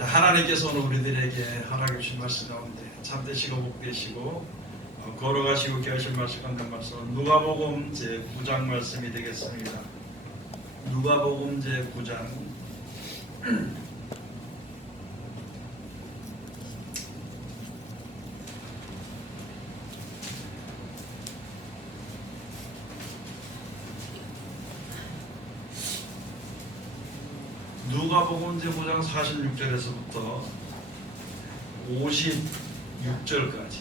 하나님께서 오늘 우리들에게 허락해 주신 말씀 가운데 참되시고 복되시고 걸어가시고 계신 말씀 가운데 말씀은 누가복음 제9장 말씀이 되겠습니다. 누가복음 제9장 누가복음 제9장 46절에서부터 56절까지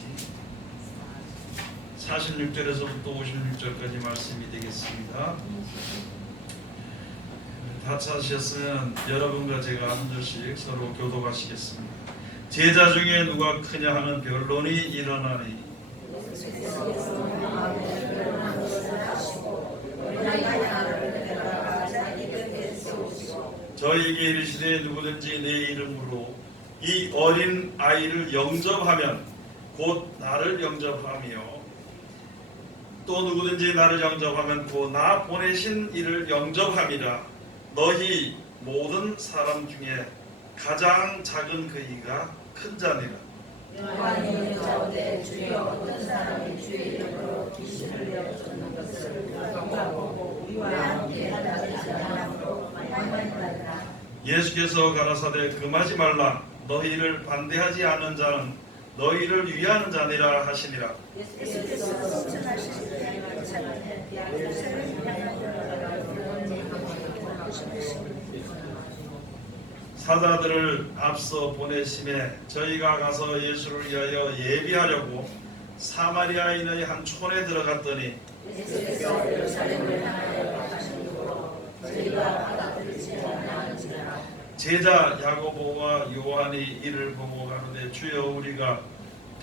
46절에서부터 56절까지 말씀이 되겠습니다. 다 찾으셨으면 여러분과 제가 한 절씩 서로 교독하시겠습니다. 제자 중에 누가 크냐 하는 변론이 일어나니 저희에게 이르시되 누구든지 내 이름으로 이 어린 아이를 영접하면 곧 나를 영접하며 또 누구든지 나를 영접하면 곧 나 보내신 이를 영접함이라. 너희 모든 사람 중에 가장 작은 그이가 큰 자니라. 요한이 여자오되 주여 어떤 사람이 주의 이름으로 귀신을 내어쫓는 것을 우리가 보고 우리와 함께 하지 않으므로 말하니라. 예수께서 가라사대 금하지 말라. 너희를 반대하지 않는 자는 너희를 위하는 자니라 하시니라. 예수께서 성천하시는 사자들을 앞서 보내심에 저희가 가서 예수를 위하여 예비하려고 사마리아인의 한 촌에 들어갔더니 예수께서 예루살렘을 향하여 가시므로 저희가 알아들지 않았느니라. 제자 야고보와 요한이 이를 보고 가로되 주여 우리가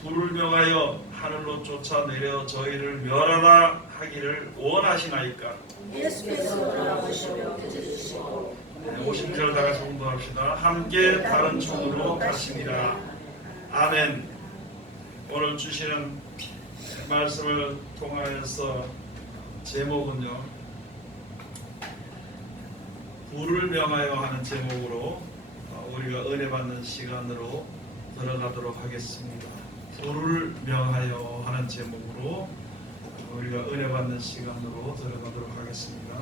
불을 명하여 하늘로 쫓아내려 저희를 멸하라 하기를 원하시나이까. 예수께서 돌아보시고 빚어주시고 50절 다 같이 공부합시다. 함께 다른 총으로 가시니라. 아멘. 오늘 주시는 말씀을 통하여서 제목은요, 불을 명하여 하는 제목으로 우리가 은혜 받는 시간으로 들어가도록 하겠습니다. 불을 명하여 하는 제목으로 우리가 은혜 받는 시간으로 들어가도록 하겠습니다.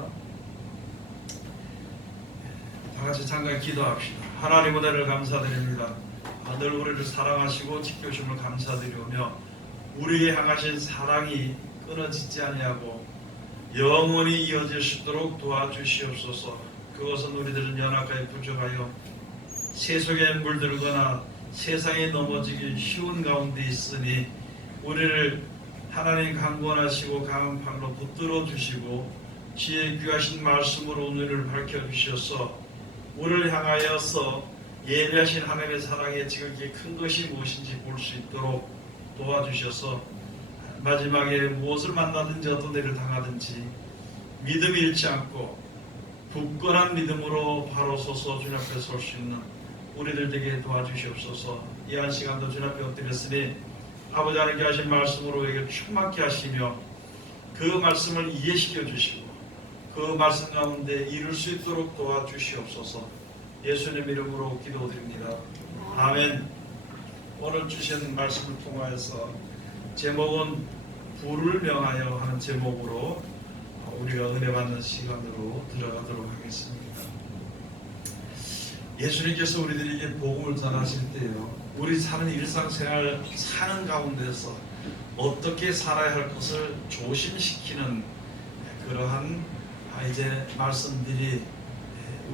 다 같이 잠깐 기도합시다. 하나님 은혜를 감사드립니다. 늘 우리를 사랑하시고 지켜주심을 감사드리며 우리에게 향하신 사랑이 끊어지지 아니하고 영원히 이어질 수 있도록 도와주시옵소서. 그것은 우리들은 연약하여 부족하여 세속에 물들거나 세상에 넘어지기 쉬운 가운데 있으니 우리를 하나님 강권하시고 강한 팔로 붙들어 주시고 지혜 귀하신 말씀으로 오늘을 밝혀주셔서 우리를 향하여서 예비하신 하나님의 사랑의 지극히 큰 것이 무엇인지 볼 수 있도록 도와주셔서 마지막에 무엇을 만나든지 어떤 일을 당하든지 믿음이 잃지 않고 굳건한 믿음으로 바로 서서 주님 앞에 설 수 있는 우리들 되게 도와주시옵소서. 이 한 시간도 주님 앞에 엎드렸으니 아버지 하나님께 하신 말씀으로 우리에게 충만케 하시며 그 말씀을 이해시켜 주시고 그 말씀 가운데 이룰 수 있도록 도와주시옵소서. 예수님 이름으로 기도드립니다. 아멘. 오늘 주신 말씀을 통하여서 제목은 불을 명하여 하는 제목으로 우리가 은혜 받는 시간으로 들어가도록 하겠습니다. 예수님께서 우리들에게 복음을 전하실 때요, 우리 사는 일상생활 사는 가운데서 어떻게 살아야 할 것을 조심시키는 그러한 이제 말씀들이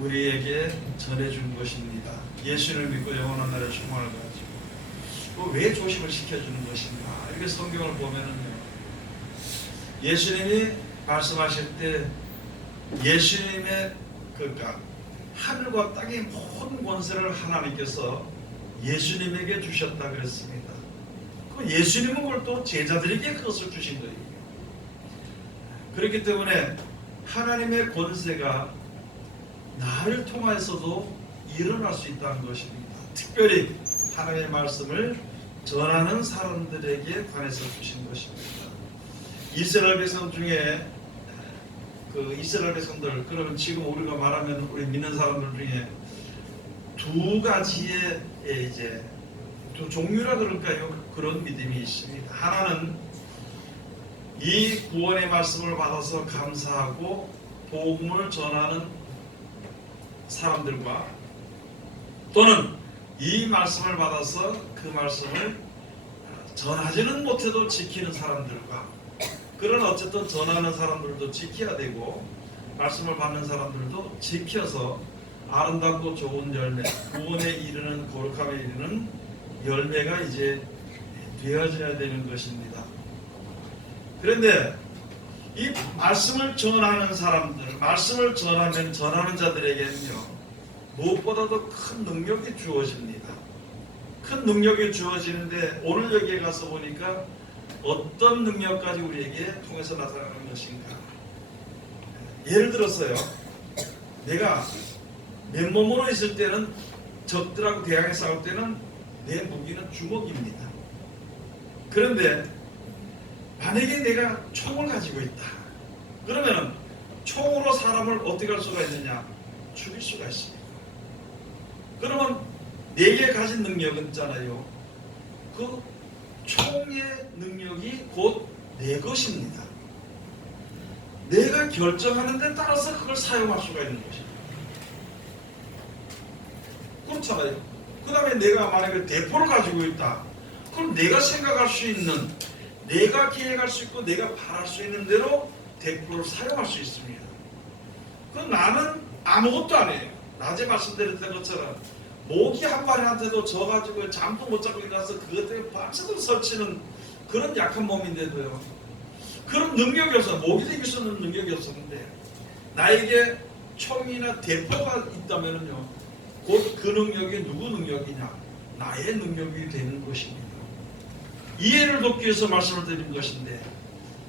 우리에게 전해준 것입니다. 예수를 믿고 영원한 날에 소망을 가지고 왜 조심을 시켜주는 것인가? 이렇게 성경을 보면은요, 예수님이 말씀하실 때 예수님의 그러니까 하늘과 땅의 모든 권세를 하나님께서 예수님에게 주셨다 그랬습니다. 그 예수님은 그걸 또 제자들에게 그것을 주신 거예요. 그렇기 때문에 하나님의 권세가 나를 통해서도 일어날 수 있다는 것입니다. 특별히 하나님의 말씀을 전하는 사람들에게 관해서 주신 것입니다. 이스라엘 백성 중에 그 이스라엘 백성들, 그러면 지금 우리가 말하면 우리 믿는 사람들 중에 두 가지의 이제 두 종류라 그럴까요? 그런 믿음이 있습니다. 하나는 이 구원의 말씀을 받아서 감사하고 복음을 전하는 사람들과 또는 이 말씀을 받아서 그 말씀을 전하지는 못해도 지키는 사람들과 그런 어쨌든 전하는 사람들도 지켜야 되고 말씀을 받는 사람들도 지켜서 아름답고 좋은 열매, 구원에 이르는 거룩함에 이르는 열매가 이제 되어져야 되는 것입니다. 그런데 이 말씀을 전하는 사람들, 말씀을 전하는 자들에게는요 무엇보다도 큰 능력이 주어집니다. 큰 능력이 주어지는데 오늘 여기에 가서 보니까 어떤 능력까지 우리에게 통해서 나타나는 것인가. 예를 들어서요, 내가 맨몸으로 있을 때는 적들하고 대항해 싸울 때는 내 무기는 주먹입니다. 그런데 만약에 내가 총을 가지고 있다. 그러면은 총으로 사람을 어떻게 할 수가 있느냐? 죽일 수가 있습니다. 그러면 내게 가진 능력은 있잖아요. 그 총의 능력이 곧 내 것입니다. 내가 결정하는 데 따라서 그걸 사용할 수가 있는 것입니다. 그렇잖아요. 그 다음에 내가 만약에 대포를 가지고 있다. 그럼 내가 생각할 수 있는, 내가 계획할 수 있고 내가 바랄 수 있는 대로 대포를 사용할 수 있습니다. 그럼 나는 아무것도 안 해요. 낮에 말씀드렸던 것처럼 모기 한 마리한테도 져가지고 잠도 못 자고 일어나서 그것 때문에 밤새도록 설치는 그런 약한 몸인데도요. 그런 능력이 없어. 모기 되기 쓰는 능력이 없었는데 나에게 총이나 대포가 있다면요. 곧 그 능력이 누구 능력이냐? 나의 능력이 되는 것입니다. 이해를 돕기 위해서 말씀을 드린 것인데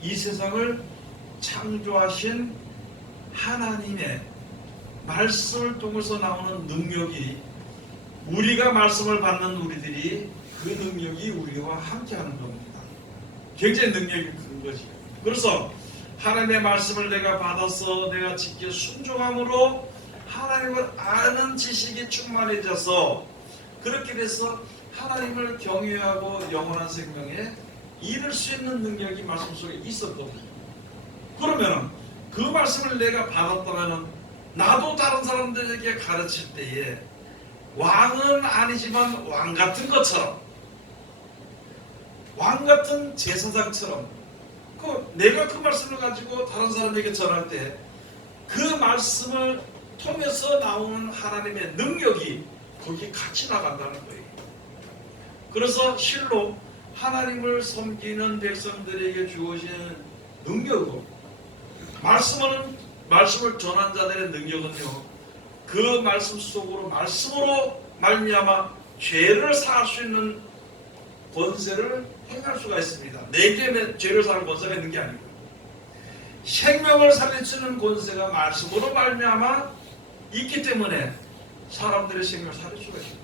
이 세상을 창조하신 하나님의 말씀을 통해서 나오는 능력이 우리가 말씀을 받는 우리들이 그 능력이 우리와 함께하는 겁니다. 굉장히 능력이 큰 거지. 그래서 하나님의 말씀을 내가 받아서 내가 지켜 순종함으로 하나님을 아는 지식이 충만해져서 그렇게 돼서 하나님을 경외하고 영원한 생명에 이룰 수 있는 능력이 말씀 속에 있었거든요. 그러면 그 말씀을 내가 받았다면 나도 다른 사람들에게 가르칠 때에 왕은 아니지만 왕 같은 것처럼, 왕 같은 제사장처럼 내가 그 말씀을 가지고 다른 사람에게 전할 때 그 말씀을 통해서 나오는 하나님의 능력이 거기에 같이 나간다는 거예요. 그래서 실로 하나님을 섬기는 백성들에게 주어지는 능력은 말씀을 전한 자들의 능력은요, 그 말씀 속으로 말씀으로 말미암아 죄를 사할 수 있는 권세를 행할 수가 있습니다. 내게 죄를 사는 권세가 있는 게 아니고 생명을 살리는 권세가 말씀으로 말미암아 있기 때문에 사람들의 생명을 살릴 수가 있습니다.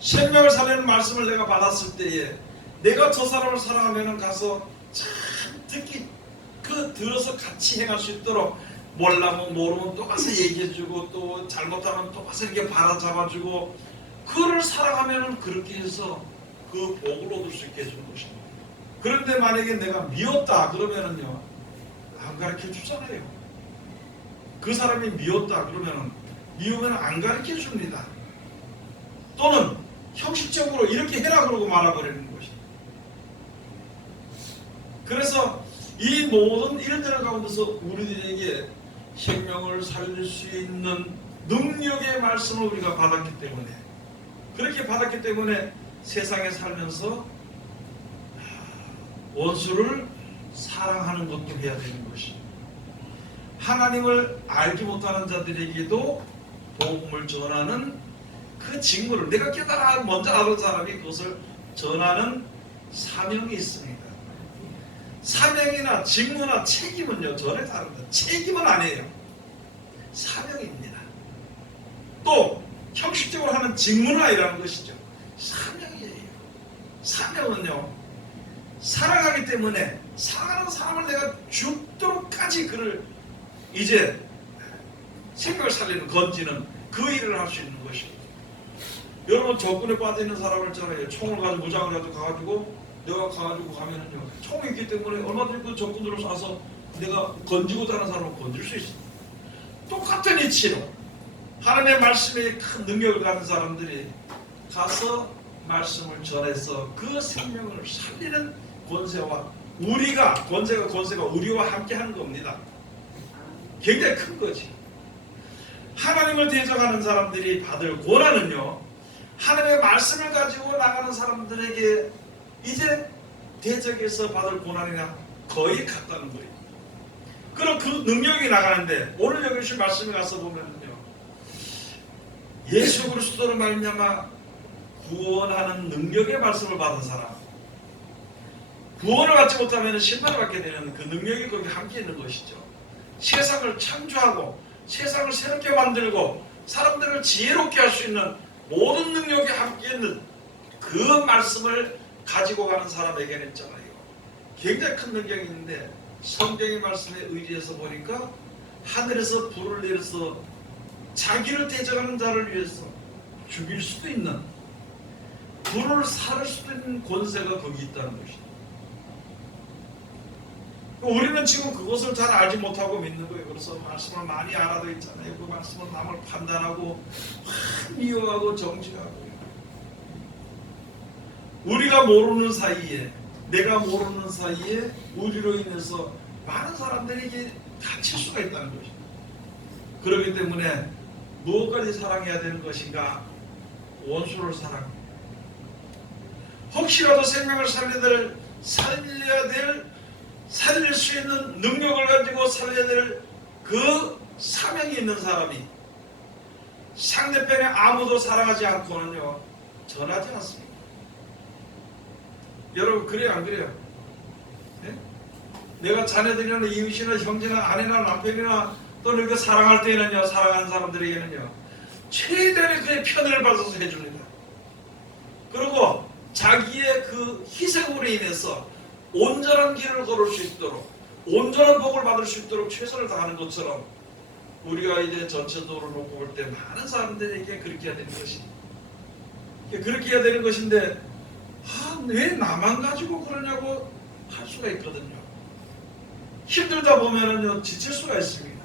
생명을 살리는 말씀을 내가 받았을 때에 내가 저 사람을 사랑하면 가서 참 특히 그 들어서 같이 행할 수 있도록 몰라면 모르면 또 가서 얘기해주고 또 잘못하면 또 가서 이렇게 바라잡아주고 그를 사랑하면 그렇게 해서 그 복을 얻을 수 있게 해주는 것입니다. 그런데 만약에 내가 미웠다 그러면은요 안 가르쳐 주잖아요. 그 사람이 미웠다 그러면은 미우면 안 가르쳐 줍니다. 또는 형식적으로 이렇게 해라 그러고 말아버리는 것입니다. 그래서 이 모든 일들 가운데서 우리들에게 생명을 살릴 수 있는 능력의 말씀을 우리가 받았기 때문에 그렇게 받았기 때문에 세상에 살면서 원수를 사랑하는 것도 해야 되는 것입니다. 하나님을 알지 못하는 자들에게도 복음을 전하는 그 직무를 내가 깨달아 먼저 아는 사람이 그것을 전하는 사명이 있습니다. 사명이나 직무나 책임은요 전혀 다릅니다. 책임은 아니에요. 사명입니다. 또 형식적으로 하는 직무는 아니라는 것이죠. 사명이에요. 사명은요 사랑하기 때문에 사랑하는 사람을 내가 죽도록까지 그를 이제 생명을 살리는 건지는 그 일을 할 수 있는 것입니다. 여러분 적군에 빠져 있는 사람을 있잖아요. 총을 가지고 무장을 가지고 가가지고 내가 가가지고 가면은요 총이 있기 때문에 얼마든지 그 적군들을 쏴서 내가 건지고자 하는 사람을 건질 수 있습니다. 똑같은 이치로 하나님의 말씀에 큰 능력을 가진 사람들이 가서 말씀을 전해서 그 생명을 살리는 권세와 권세가 우리와 함께 하는 겁니다. 굉장히 큰 거지. 하나님을 대적하는 사람들이 받을 고난은요, 하나님의 말씀을 가지고 나가는 사람들에게 이제 대적에서 받을 고난이나 거의 같다는 거예요. 그럼 그 능력이 나가는데 오늘 여기 주신 말씀에 가서 보면요, 예수 그리스도로 말미암아 구원하는 능력의 말씀을 받은 사람, 구원을 받지 못하면 심판을 받게 되는 그 능력이 거기 함께 있는 것이죠. 세상을 창조하고 세상을 새롭게 만들고 사람들을 지혜롭게 할 수 있는 모든 능력이 함께 있는 그 말씀을 가지고 가는 사람에게는 있잖아요, 굉장히 큰 능력이 있는데 성경의 말씀에 의지해서 보니까 하늘에서 불을 내려서 자기를 대적하는 자를 위해서 죽일 수도 있는, 불을 살을 수도 있는 권세가 거기 있다는 것이죠. 우리는 지금 그것을 잘 알지 못하고 믿는 거예요. 그래서 말씀을 많이 알아도 있잖아요. 그 말씀은 남을 판단하고 미워하고 정죄하고, 우리가 모르는 사이에, 내가 모르는 사이에 우리로 인해서 많은 사람들에게 다칠 수가 있다는 것입니다. 그렇기 때문에 무엇까지 사랑해야 되는 것인가? 원수를 사랑합니다. 혹시라도 생명을 살릴 수 있는 능력을 가지고 살려야 될 그 사명이 있는 사람이 상대편에 아무도 사랑하지 않고는요 전하지 않습니다. 여러분 그래요 안 그래요? 네? 내가 자녀들이나 이웃이나 형제나 아내나 남편이나 또는 이렇게 사랑할 때에는요, 사랑하는 사람들에게는요 최대한의 그의 편을 받아서 해줍니다. 그리고 자기의 그 희생으로 인해서 온전한 길을 걸을 수 있도록, 온전한 복을 받을 수 있도록 최선을 다하는 것처럼 우리가 이제 전체적으로 놓고 볼 때 많은 사람들에게 그렇게 해야 되는 것입니다. 그렇게 해야 되는 것인데 왜 나만 가지고 그러냐고 할 수가 있거든요. 힘들다 보면은요 지칠 수가 있습니다.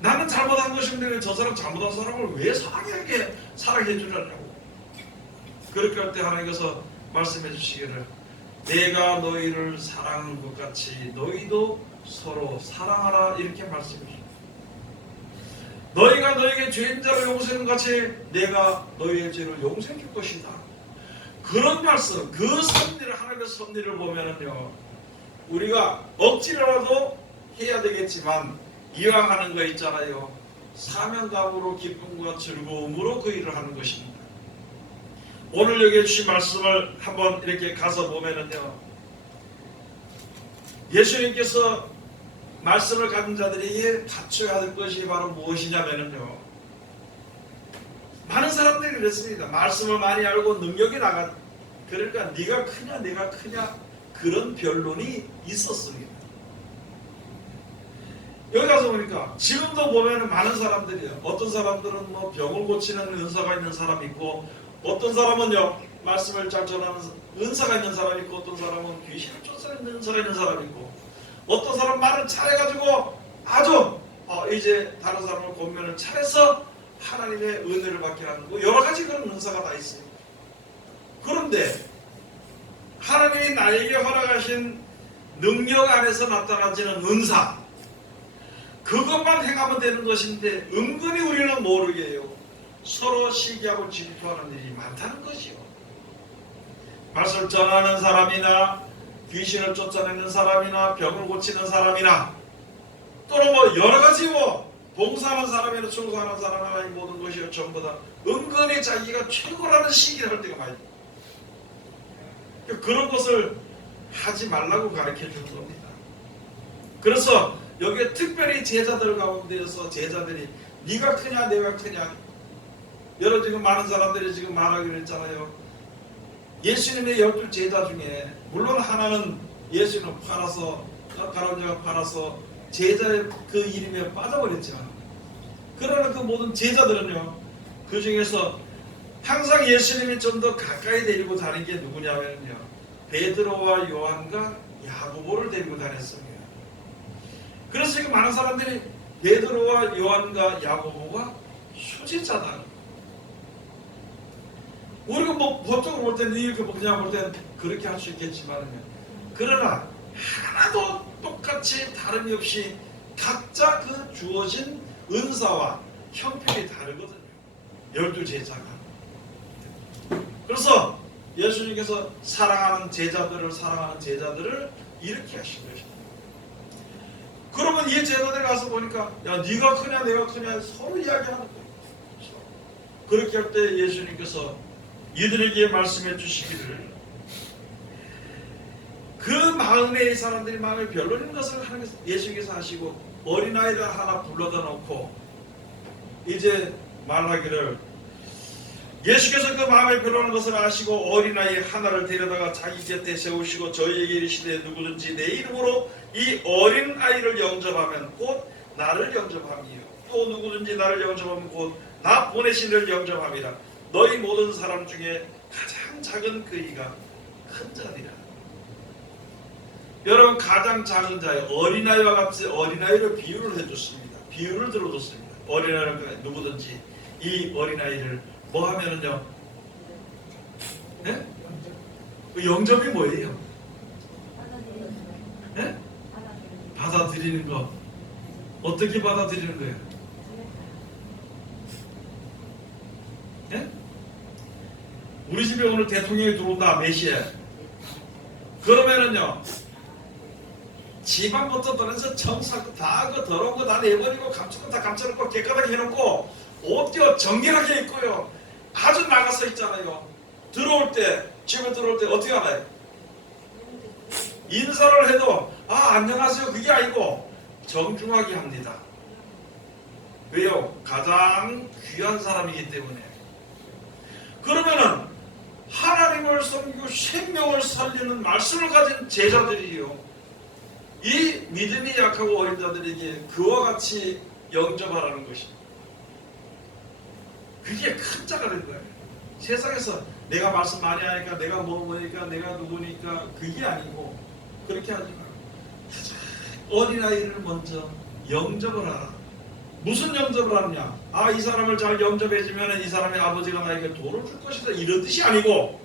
나는 잘못한 것인데 왜 저 사람 잘못한 사람을 왜 사랑해 주려냐고. 그렇게 할 때 하나님께서 말씀해 주시기를, 내가 너희를 사랑하는 것 같이 너희도 서로 사랑하라, 이렇게 말씀해 주십니다. 너희가 너희에게 죄인 자를 용서하는 것 같이 내가 너희의 죄를 용서해 줄 것이다. 그런 말씀, 그 섭리를, 하나님의 섭리를 보면은요 우리가 억지로라도 해야 되겠지만 이왕 하는 거 있잖아요, 사명감으로 기쁨과 즐거움으로 그 일을 하는 것입니다. 오늘 여기 주신 말씀을 한번 이렇게 가서 보면은요, 예수님께서 말씀을 가진 자들에게 갖춰야 할 것이 바로 무엇이냐면요, 많은 사람들이 그랬습니다. 말씀을 많이 알고 능력이 나간, 그러니까 네가 크냐 내가 크냐 그런 변론이 있었습니다. 여기 가서 보니까 지금도 보면 많은 사람들이요, 어떤 사람들은 뭐 병을 고치는 은사가 있는 사람이 있고, 어떤 사람은요 말씀을 잘 전하는 은사가 있는 사람이 있고, 어떤 사람은 귀신을 쫓아내는 은사가 있는 사람이 있고, 어떤 사람은 말을 잘해가지고 아주 이제 다른 사람을 권면을 잘해서 하나님의 은혜를 받게 하는 거, 여러 가지 그런 은사가 다 있어요. 그런데 하나님이 나에게 허락하신 능력 안에서 나타나지는 은사, 그것만 행하면 되는 것인데 은근히 우리는 모르게 해요, 서로 시기하고 질투하는 일이 많다는 것이요. 말씀을 전하는 사람이나 귀신을 쫓아내는 사람이나 병을 고치는 사람이나 또는 뭐 여러 가지 봉사하는 사람이나 충성하는 사람이나 이 모든 것이요 전부 다 은근히 자기가 최고라는 시기를 할 때가 많이 있어요. 그런 것을 하지 말라고 가르쳐 주는 겁니다. 그래서 여기에 특별히 제자들 가운데에서 제자들이 네가 크냐 내가 크냐, 여러 지금 많은 사람들이 지금 말하기로 했잖아요. 예수님의 12 제자 중에 물론 하나는 예수님을 팔아서 가론자가 팔아서 제자의 그 이름에 빠져버렸지만 그러나 그 모든 제자들은요, 그 중에서 항상 예수님이 좀 더 가까이 데리고 다닌 게 누구냐면요, 베드로와 요한과 야고보를 데리고 다녔습니다. 그래서 지금 많은 사람들이 베드로와 요한과 야고보가 수제자다. 우리가 뭐 법적으로 볼 때는 이렇게 그냥 볼 때는 그렇게 할 수 있겠지만, 그러나 하나도 똑같이 다름이 없이 각자 그 주어진 은사와 형편이 다르거든요. 12제자가. 그래서 예수님께서 사랑하는 제자들을 이렇게 하신 것입니다. 그러면 이 제자들 가서 보니까, 야, 네가 크냐 내가 크냐 서로 이야기하는 거예요. 그렇게 할 때 예수님께서 이들에게 말씀해 주시기를, 그 마음에 이 사람들이 마음에 별로인 것을 하는 것을 예수님께서 하시고, 어린아이를 하나 불러다 놓고 이제 말하기를, 예수께서 그 마음에 별로인 것을 아시고 어린아이 하나를 데려다가 자기 곁에 세우시고 저희에게 이르시되, 누구든지 내 이름으로 이 어린아이를 영접하면 곧 나를 영접함이요, 또 누구든지 나를 영접하면 곧 나 보내신 이를 영접함이라. 너희 모든 사람 중에 가장 작은 그이가 큰 자니라. 여러분, 가장 작은 자의 어린아이와 같이 어린아이를 비유를 해줬습니다. 비유를 들어줬습니다. 어린아이를, 누구든지 이 어린아이를 뭐 하면은요, 네? 그 영접이 뭐예요? 네? 받아들이는 거. 어떻게 받아들이는 거예요? 네? 우리 집에 오늘 대통령이 들어온다, 몇 시에? 그러면은요, 집안부터 떨어져서 청소하고 다 그 더러운 거 다 내버리고 감춰놓고 다 감춰놓고 깨끗하게 해놓고 옷도 정결하게 입고요, 아주 나가서 있잖아요. 들어올 때, 집에 들어올 때 어떻게 하나요? 인사를 해도 안녕하세요 그게 아니고 정중하게 합니다. 왜요? 가장 귀한 사람이기 때문에. 그러면은 하나님을 섬기고 생명을 살리는 말씀을 가진 제자들이요, 이 믿음이 약하고 어린 자들에게 그와 같이 영접하라는 것입니다. 그게 큰 자가 된 거예요. 세상에서 내가 말씀 많이 하니까, 내가 뭐니까, 내가 누구니까, 그게 아니고 그렇게 하지 말고 어린아이를 먼저 영접을 하라. 무슨 영접을 하느냐? 이 사람을 잘 영접해주면 이 사람의 아버지가 나에게 돈을 줄 것이다, 이런 뜻이 아니고,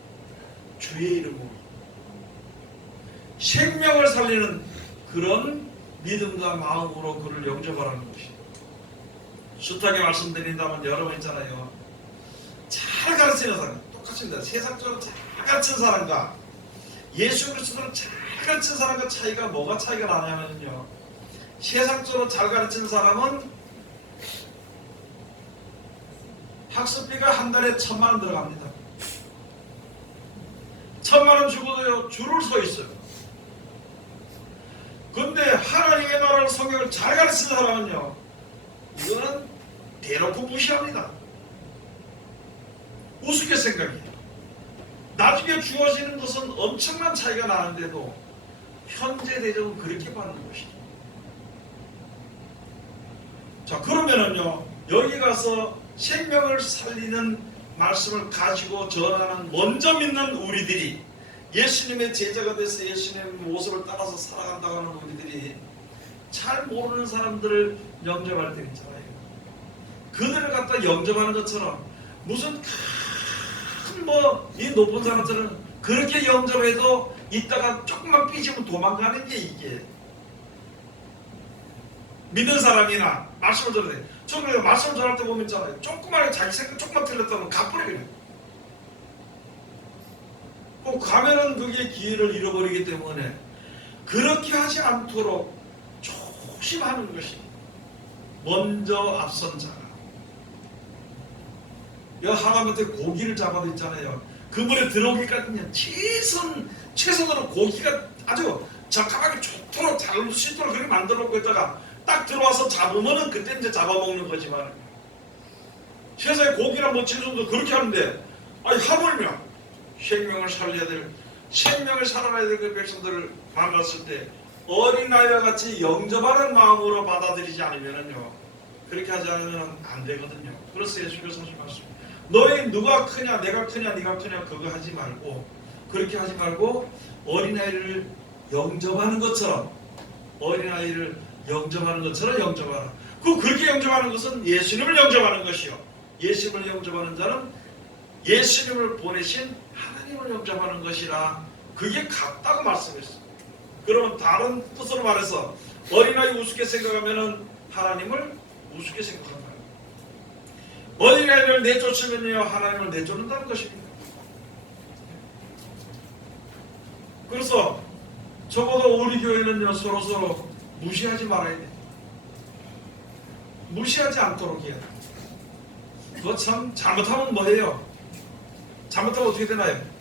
주의 이름으로 생명을 살리는 그런 믿음과 마음으로 그를 영접하라는 것입니다. 숱하게 말씀드린다면, 여러분 있잖아요, 잘 가르치는 사람, 똑같습니다. 세상적으로 잘 가르치는 사람과 예수 그리스도를 잘 가르치는 사람과 차이가 뭐가 차이가 나냐면요, 세상적으로 잘 가르치는 사람은 학습비가 한 달에 1,000만 원 들어갑니다. 1,000만 원 주고도요, 줄을 서 있어요. 근데 하나님의 나라를, 성경을 잘 가르치는 사람은요, 이거는 대놓고 무시합니다. 우습게 생각해요. 나중에 주어지는 것은 엄청난 차이가 나는데도 현재 대접은 그렇게 받는 것이죠. 자, 그러면은요, 여기 가서 생명을 살리는 말씀을 가지고 전하는, 먼저 믿는 우리들이, 예수님의 제자가 돼서 예수님의 모습을 따라서 살아간다고 하는 우리들이 잘 모르는 사람들을 영접할 때 있잖아요, 그들을 갖다 영접하는 것처럼 무슨 이 높은 사람들은 그렇게 영접해도 이따가 조금만 삐지면 도망가는 게, 이게 믿는 사람이나 말씀을 들어야 돼. 저는 말씀을 전할 때 보면 있잖아요, 조그만 자기 생각 조금만 틀렸다면 가버리거든요. 가면은 그게 기회를 잃어버리기 때문에 그렇게 하지 않도록 조심하는 것이 먼저 앞선 자가. 하나님한테 고기를 잡아도 있잖아요, 그물에 들어오기까지는 최선으로 고기가 아주 적합하게 좋도록 잘 수 있도록 그렇게 만들어 놓고 있다가 딱 들어와서 잡으면은 그때 이제 잡아먹는 거지만, 세상에 고기랑 뭐 지금도 그렇게 하는데, 하물며 생명을 살려야 될, 생명을 살아야 될 그 백성들을 만났을 때 어린아이와 같이 영접하는 마음으로 받아들이지 않으면은요, 그렇게 하지 않으면 안 되거든요. 그래서 예수께서 하신 말씀, 너희 누가 크냐, 내가 크냐, 네가 크냐, 그거 하지 말고, 그렇게 하지 말고 어린아이를 영접하는 것처럼, 어린아이를 영접하는 것처럼 영접하라. 그렇게 영접하는 것은 예수님을 영접하는 것이요, 예수님을 영접하는 자는 예수님을 보내신 하나님을 영접하는 것이라. 그게 같다고 말씀했어요. 그러면 다른 뜻으로 말해서 어린아이 우습게 생각하면 하나님을 우습게 생각한다. 어린아이를 내쫓으면요, 하나님을 내쫓는다는 것입니다. 그래서 적어도 우리 교회는요, 서로서로 무시하지 말아야 돼. 무시하지 않도록 해야 돼. 그거 참 잘못하면 뭐예요? 잘못하면 어떻게 되나요?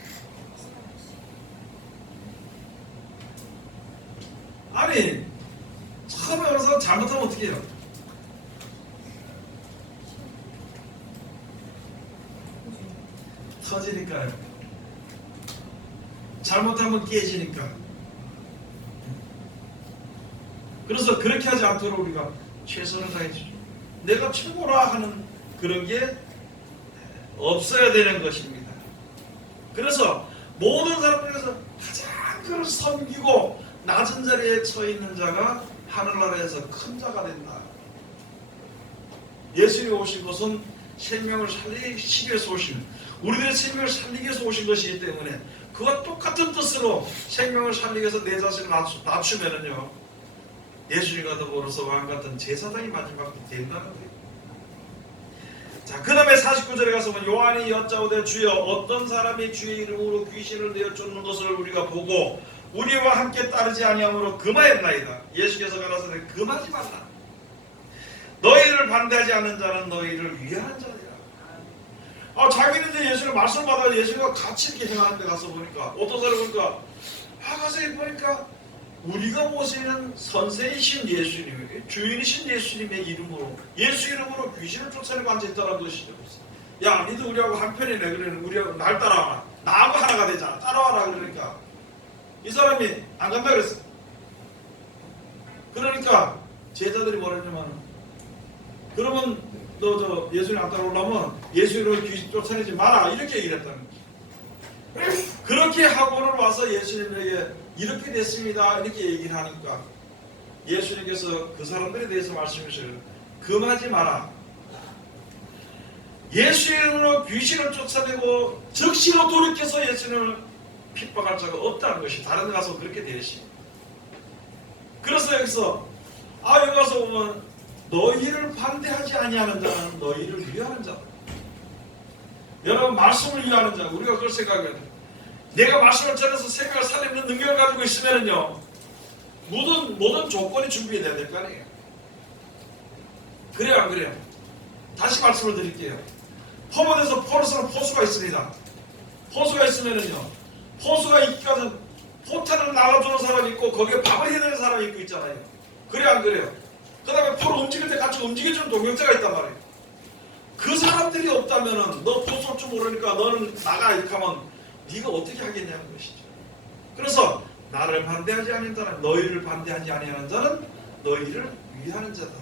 아니, 처음에 와서 잘못하면 어떻게 해요? 터지니까요. 잘못하면 깨지니까. 그래서 그렇게 하지 않도록 우리가 최선을 다해주죠. 내가 최고라 하는 그런 게 없어야 되는 것입니다. 그래서 모든 사람들에서 가장 그를 섬기고 낮은 자리에 처해 있는 자가 하늘나라에서 큰 자가 된다. 예수님이 오신 것은 생명을 살리기 위해서 오신, 우리들의 생명을 살리기 위해서 오신 것이기 때문에 그와 똑같은 뜻으로 생명을 살리기 위해서 내 자신을 낮추면은요, 예수님과 더불어서 왕 같은 제사장이 마지막에 된다는 거예요. 자, 그 다음에 49절에 가서 보면 요한이 여짜오되 주여 어떤 사람이 주의 이름으로 귀신을 내어쫓는 것을 우리가 보고 우리와 함께 따르지 아니하므로 금하였나이다. 예수께서 가라사대 금하지 말라. 너희를 반대하지 않는 자는 너희를 위하는 자니라. 자기는 이제 예수를 말씀 받아 예수님과 같이 이렇게 행하는 데 가서 보니까 어떤 사람 보니까 가서 보니까 우리가 모시는 선생이신 예수님, 주인이신 예수님의 이름으로, 예수 이름으로 귀신을 쫓아내고 앉아있다는 것이죠. 야, 니도 우리하고 한편이네. 그러는 우리하고 날 따라와라. 나하고 하나가 되잖아. 따라와라. 그러니까 이 사람이 안 간다 그랬어. 그러니까 제자들이 뭐라 했냐면, 그러면 너 예수님 안 따라오려면 예수 이름으로 귀신 쫓아내지 마라. 이렇게 얘기를 했다는 거죠. 그렇게 하고는 와서 예수님에게 이렇게 됐습니다. 이렇게 얘기를 하니까 예수님께서 그 사람들에 대해서 말씀하시는, 금하지 마라. 예수 이름으로 귀신을 쫓아내고 즉시로 돌이켜서 예수님을 핍박할 자가 없다는 것이 다른 데 가서 그렇게 되십니다. 그래서 여기서 여기 가서 보면 너희를 반대하지 아니하는 자는 너희를 위하는 자다. 여러분, 말씀을 위하는 자, 우리가 그걸 생각해야 돼요. 내가 말씀을 전해서 생각을 살리는 능력을 가지고 있으면요, 모든 조건이 준비돼야 될 거 아니에요. 그래요, 안 그래요? 다시 말씀을 드릴게요. 포문에서 포로스는 포수가 있습니다. 포수가 있으면은요, 포수가 있기까지 포탄을 나가주는 사람이 있고 거기에 밥을 해야 되는 사람이 있고 있잖아요. 그래, 안 그래요? 그 다음에 포로 움직일 때 같이 움직여주는 동역자가 있단 말이에요. 그 사람들이 없다면은 너 포수할 줄 모르니까 너는 나가 이렇게 하면 네가 어떻게 하겠냐는 것이죠. 그래서 나를 반대하지 않는 자는, 너희를 반대하지 아니하는 자는 너희를 위하는 자다.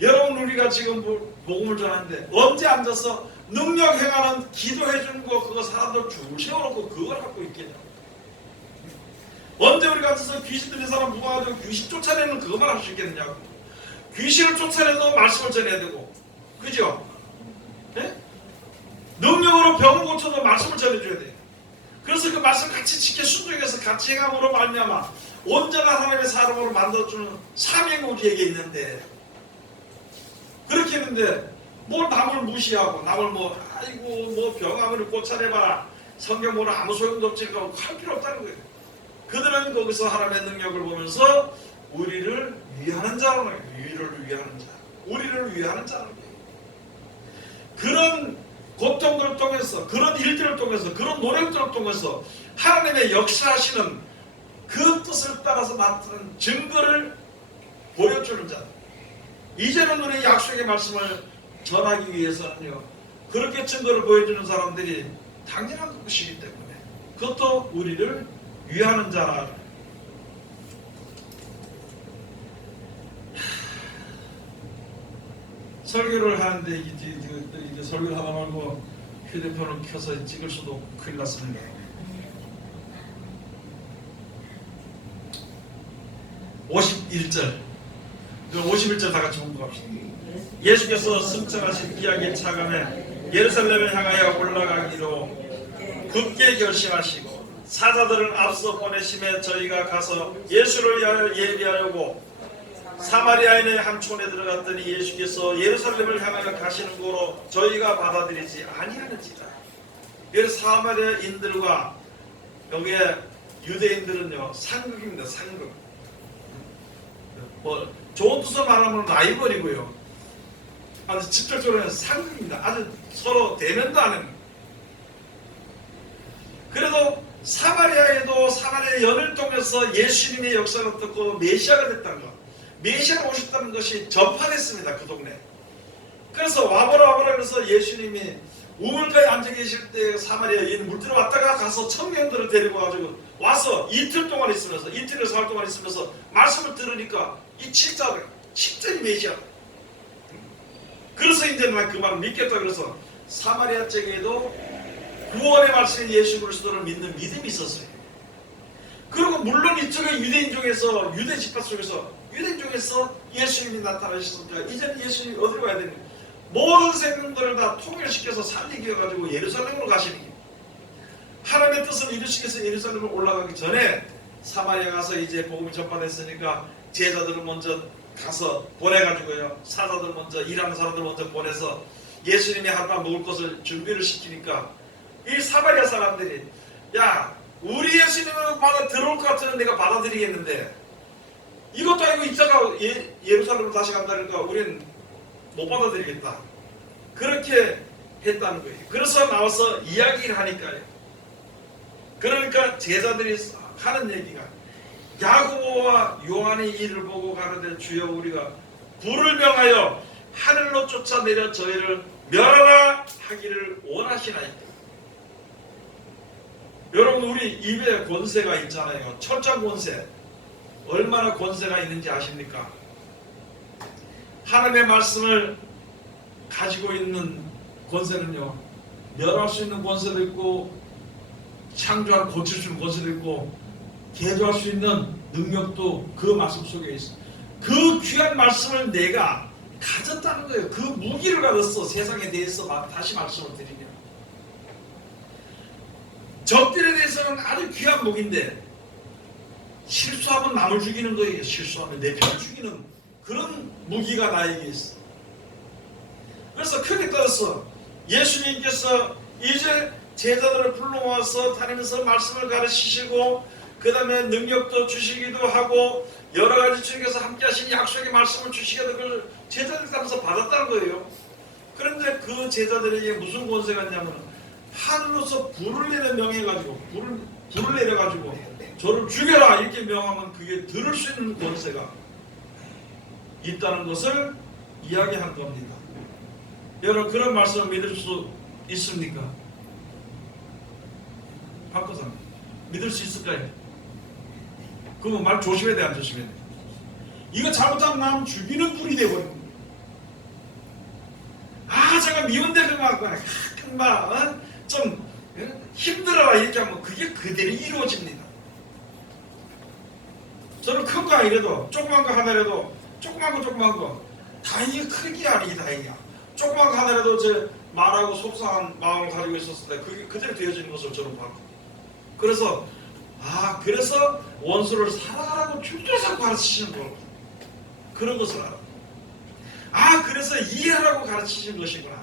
여러분, 우리가 지금 복음을 전하는데 언제 앉아서 능력 행하는 기도해 주는 거 그거 사람들 줄 세워놓고 그걸 하고 있겠냐? 언제 우리가 앉아서 귀신 들린 사람 모아가지고 귀신 쫓아내는 그것만 할 수 있겠느냐고. 귀신을 쫓아내도 말씀을 전해야 되고, 그죠? 네? 능력으로 병을 고쳐도 말씀을 전해줘야 돼. 그래서 그 말씀 같이 지켜 순종해서 같이 행함으로 말미암아 온전한 하나님의 사람으로 만들어주는 사명이 우리에게 있는데, 그렇게 했는데 뭐 남을 무시하고 남을 병아무리 고쳐내봐라, 성경 뭐라 아무 소용도 없지, 그러고 할 필요 없다는 거예요. 그들은 거기서 하나님의 능력을 보면서 우리를 위하는 자라는 거예요. 우리를 위하는 자, 우리를 위하는 자라는 거예요. 그런 고통들을 통해서, 그런 일들을 통해서, 그런 노력들을 통해서 하나님의 역사하시는 그 뜻을 따라서 나타난 증거를 보여주는 자. 이제는 우리 약속의 말씀을 전하기 위해서는요, 그렇게 증거를 보여주는 사람들이 당연한 것이기 때문에 그것도 우리를 위하는 자라. 설교를 하는데 이게 설교를 하다 말고 휴대폰을 켜서 찍을 수도 없고 큰일 났습니다. 51절 51절 다 같이 공부합시다. 예수께서 승천하신 이야기에 차감해 예루살렘을 향하여 올라가기로 굳게 결심하시고 사자들을 앞서 보내심에 저희가 가서 예수를 위하여 예비하려고 사마리아에 있는 한 촌에 들어갔더니 예수께서 예루살렘을 향하여 가시는 거로 저희가 받아들이지 아니하는지라. 그래서 사마리아인들과 여기에 유대인들은요 상극입니다. 상극. 뭐 좋은 뜻으로 말하면 라이벌이고요. 아주 직접적으로는 상극입니다. 아주 서로 대면도 안 합니다. 그래도 사마리아에도 사마리아 연을 통해서 예수님의 역사가 어떻고 메시아가 됐다는 것, 메시아가 오셨다는 것이 전파됐습니다. 그 동네. 그래서 와보라 그래서 예수님이 우물가에 앉아 계실 때 사마리아인 물 들어왔다가 가서 청년들을 데리고 가지고 와서 이틀 동안 있으면서 이틀에서 사흘 동안 있으면서 말씀을 들으니까 이 진짜 메시아다. 그래서 이제 난 그 말을 믿겠다. 그래서 사마리아 쪽에도 구원의 말씀인 예수 그리스도를 믿는 믿음이 있었어요. 그리고 물론 이쪽에 유대인 중에서 유대 집합 속에서 유대인 중에서 예수님이 나타나셨으니까 이제는 예수님이 어디로 가야 됩니까? 모든 생명들을 다 통일시켜서 살리게 해가지고 예루살렘으로 가시는 게 하나님의 뜻을 이루시기 위해서 예루살렘으로 올라가기 전에 사마리아 가서 이제 복음이 전파됐으니까 제자들을 먼저 가서 보내가지고요 사자들 먼저 일하는 사람들 먼저 보내서 예수님이 하룻밤 먹을 것을 준비를 시키니까 이 사마리아 사람들이 야 우리 예수님을 받아 들어올 것 같으면 내가 받아들이겠는데 이것도 아니고 이따가 예루살렘으로 다시 간다니까 우리는 못 받아들이겠다. 그렇게 했다는 거예요. 그래서 나와서 이야기를 하니까요. 그러니까 제자들이 하는 얘기가 야고보와 요한이 이를 보고 가는데 주여 우리가 불을 명하여 하늘로 쫓아내려 저희를 멸하라 하기를 원하시나이까. 여러분 우리 입에 권세가 있잖아요. 철장 권세. 얼마나 권세가 있는지 아십니까? 하나님의 말씀을 가지고 있는 권세는요 멸할 수 있는 권세도 있고 창조하고 고칠 수 있는 권세도 있고 개조할 수 있는 능력도 그 말씀 속에 있어. 그 귀한 말씀을 내가 가졌다는 거예요. 그 무기를 가졌어. 세상에 대해서 다시 말씀을 드리면 적들에 대해서는 아주 귀한 무기인데 실수하면 남을 죽이는 거예요. 실수하면 내 편을 죽이는 그런 무기가 나에게 있어. 그래서 크게 따라서 예수님께서 이제 제자들을 불러와서 다니면서 말씀을 가르치시고 그 다음에 능력도 주시기도 하고 여러 가지 주님께서 함께 하신 약속의 말씀을 주시기도 하고 그걸 제자들 따라서 받았다는 거예요. 그런데 그 제자들에게 무슨 권세가 있냐면 하늘로서 불을 내려 명해가지고 불을 내려가지고 저를 죽여라 이렇게 명하면 그게 들을 수 있는 권세가 있다는 것을 이야기한 겁니다. 여러분 그런 말씀을 믿을 수 있습니까? 바꿔서 믿을 수 있을까요? 그러면 말 조심해야 돼, 안 조심해야 돼? 이거 잘못하면 남 죽이는 불이 돼버립니다. 제가 미운데 가끔 좀 힘들어라 이렇게 하면 그게 그대로 이루어집니다. 저는 큰 거 아니래도 조그만 거 하나라도 조그만 거 다행히 큰 게 아니기 다행이야. 조그만 거 하나라도 제 말하고 속상한 마음을 가지고 있었을 때 그게 그대로 되어지는 것을 저는 봤고 그래서 그래서 원수를 사랑하라고 줄여서 가르치시는 거 그런 것을 알아. 그래서 이해하라고 가르치시는 것이구나.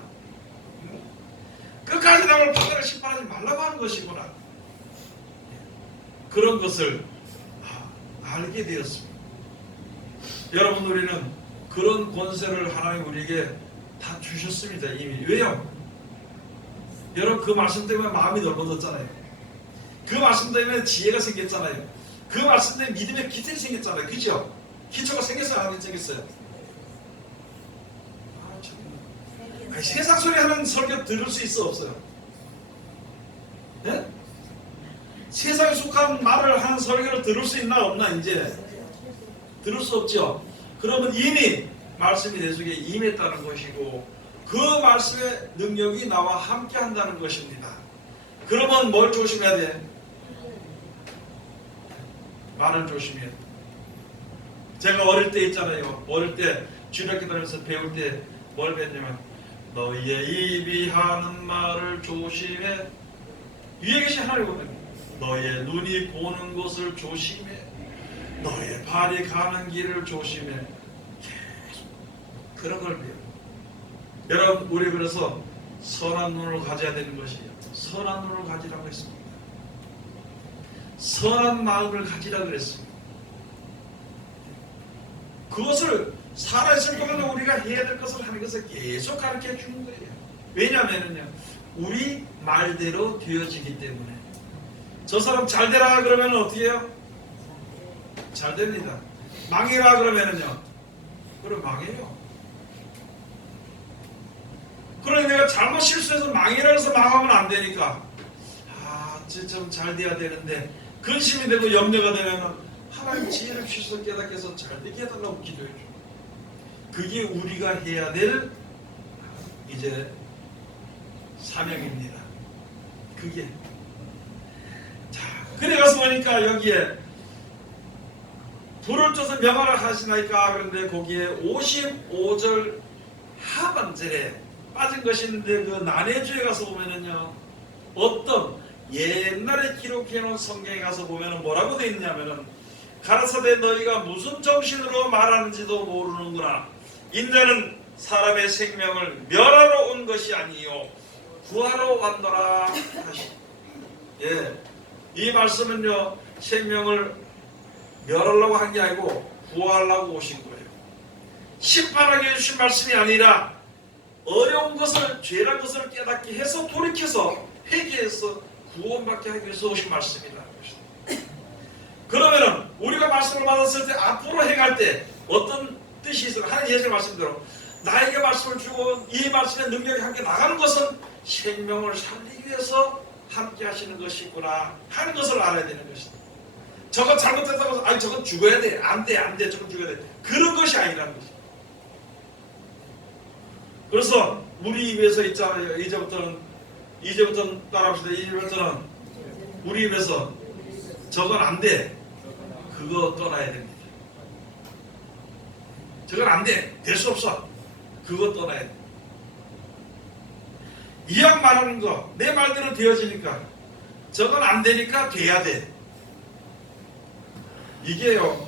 끝까지 남을 판단을 심판하지 말라고 하는 것이구나. 그런 것을 알게 되었습니다. 여러분 우리는 그런 권세를 하나님 우리에게 다 주셨습니다. 이미. 왜요? 여러분 그 말씀 때문에 마음이 넓어졌잖아요. 그 말씀 때문에 지혜가 생겼잖아요. 그 말씀 때문에 믿음의 기초가 생겼잖아요. 그죠? 기초가 생겼어요? 안 생겼어요? 세상 소리 하는 설교 들을 수 있어 없어요? 네? 세상에 속한 말을 하는 설교를 들을 수 있나 없나 이제? 들을 수 없죠. 그러면 이미 말씀이 내 속에 임했다는 것이고 그 말씀의 능력이 나와 함께 한다는 것입니다. 그러면 뭘 조심해야 돼? 말을 조심해야 돼. 제가 어릴 때 있잖아요. 어릴 때 주일학교 다니면서 배울 때 뭘 배웠냐면 너희의 입이 하는 말을 조심해. 위에 계신 하나님거든요. 너희의 눈이 보는 것을 조심해. 너희의 발이 가는 길을 조심해. 계속 그런 걸 배워요. 여러분, 우리 그래서 선한 눈을 가져야 되는 것이에요. 선한 눈을 가지라고 했습니다. 선한 마음을 가지라고 그랬습니다. 그것을 살아있을 동안 우리가 해야 될 것을 하는 것을 계속 가르쳐 주는 거예요. 왜냐하면요, 우리 말대로 되어지기 때문에. 저 사람 잘 되라 그러면 어떻게 해요? 잘 됩니다. 망해라 그러면은요, 그럼 망해요. 그러니 내가 잘못 실수해서 망해라 해서 망하면 안 되니까, 좀 잘 돼야 되는데 근심이 되고 염려가 되면은 하나님 지혜를 주셔서 깨닫게 해서 잘 되게 해달라고 기도해 줘. 그게 우리가 해야 될 이제 사명입니다. 그게. 자, 그래 가서 보니까 여기에 불을 쪄서 명하라 하시나이까. 그런데 거기에 55절 하반절에 빠진 것이 있는데 그 난해주에 가서 보면은요, 어떤 옛날에 기록해 놓은 성경에 가서 보면은 뭐라고 되어 있냐면은 가라사대 너희가 무슨 정신으로 말하는지도 모르는구나. 인자는 사람의 생명을 멸하러 온 것이 아니요 구하러 왔노라 하시. 예, 이 말씀은요, 생명을 멸하려고 한 게 아니고 구하려고 오신 거예요. 심판하게 해주신 말씀이 아니라 어려운 것을, 죄란 것을 깨닫게 해서 돌이켜서 회개해서 구원받게 하기 위해서 오신 말씀이라는 것입니다. 그러면은 우리가 말씀을 받았을 때 앞으로 행할 때 어떤 뜻이 있어요? 하나님 예수의 말씀대로 나에게 말씀을 주고 이 말씀의 능력이 함께 나가는 것은 생명을 살리기 위해서 함께 하시는 것이구나 하는 것을 알아야 되는 것입니다. 저거 잘못했다고 해서 저건 죽어야 돼, 안 돼, 저건 죽어야 돼, 그런 것이 아니라는 것입니다. 그래서 우리 입에서 있잖아요. 이제부터는 따라합시다. 이제부터는 우리 입에서 저건 안 돼, 그거 떠나야 됩니다. 저건 안 돼, 될 수 없어, 그거 떠나야 돼. 이왕 말하는 거 내 말대로 되어지니까 저건 안 되니까 돼야 돼. 이게요,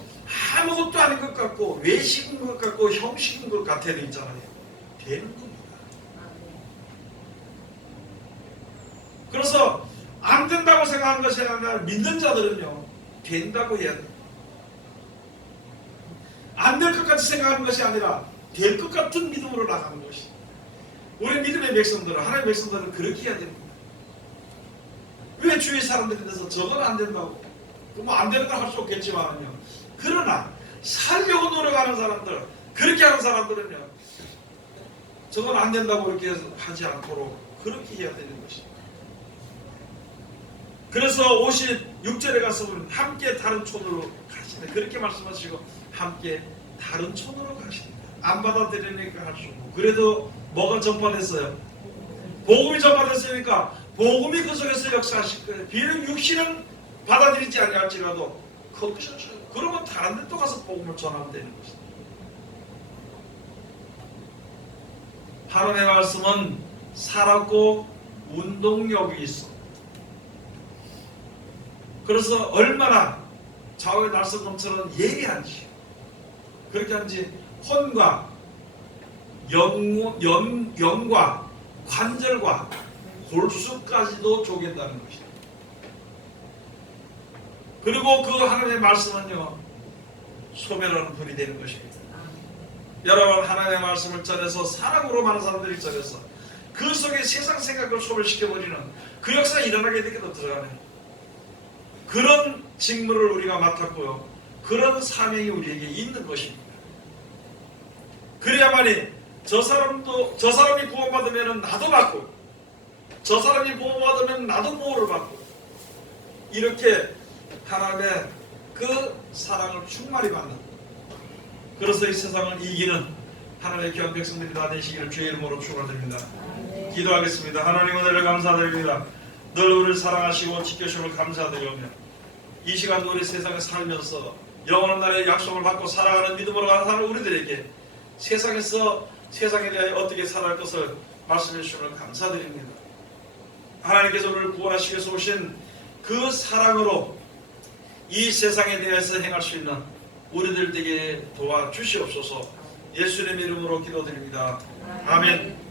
아무것도 아닌 것 같고 외식인 것 같고 형식인 것 같아도 있잖아요. 되는 겁니다. 그래서 안 된다고 생각하는 것이 아니라 믿는 자들은요, 된다고 해야 돼요. 안 될 것 같이 생각하는 것이 아니라 될 것 같은 믿음으로 나가는 것이. 우리 믿음의 백성들은, 하나님의 백성들은 그렇게 해야 됩니다. 왜 주위 사람들에 대해서 저건 안 된다고, 뭐 안 되는 걸 할 수 없겠지만요, 그러나 살려고 노력하는 사람들, 그렇게 하는 사람들은요, 저건 안 된다고 이렇게 하지 않도록 그렇게 해야 되는 것입니다. 그래서 56절에 가서 보면 함께 다른 촌으로 가시네, 그렇게 말씀하시고 함께 다른 촌으로 가십니다. 안 받아들이니까 할 수 없고, 그래도 뭐가 전파됐어요? 복음이 전파됐으니까 복음이 그 속에서 역사하실 거예요. 비록 육신은 받아들이지 아니할지라도 거기서, 그러면 다른 데 또 가서 복음을 전하면 되는 것입니다. 하나님의 말씀은 살았고 운동력이 있어. 그래서 얼마나 좌우의 날성검처럼 예리한지, 그렇게 한지 혼과 영과 관절과 골수까지도 쪼갠다는 것이죠. 그리고 그 하나님의 말씀은요, 소멸하는 불이 되는 것입니다. 여러분, 하나님의 말씀을 전해서 사랑으로 많은 사람들이 전해서 그 속에 세상 생각을 소멸시켜버리는 그 역사가 일어나게 되게 들어가네요. 그런 직무를 우리가 맡았고요, 그런 사명이 우리에게 있는 것입니다. 그래야만이 저 사람이 구원받으면 나도 받고, 저 사람이 보호받으면 나도 보호를 받고, 이렇게 하나님의 그 사랑을 충만히 받는, 그래서 이 세상을 이기는 하나님의 귀한 백성들이 다 되시기를 주의 이름으로 축원드립니다. 기도하겠습니다. 하나님 은혜를 감사드립니다. 늘 우리를 사랑하시고 지켜주심을 감사드리며 이 시간 우리 세상에 살면서 영원한 날의 약속을 받고 살아가는 믿음으로 가는 우리들에게 세상에 대하여 어떻게 살아갈 것을 말씀해 주심을 감사드립니다. 하나님께서 우리를 구원하시기 위해서 오신 그 사랑으로 이 세상에 대해서 행할 수 있는 우리들 되게 도와주시옵소서. 예수님의 이름으로 기도드립니다. 아멘.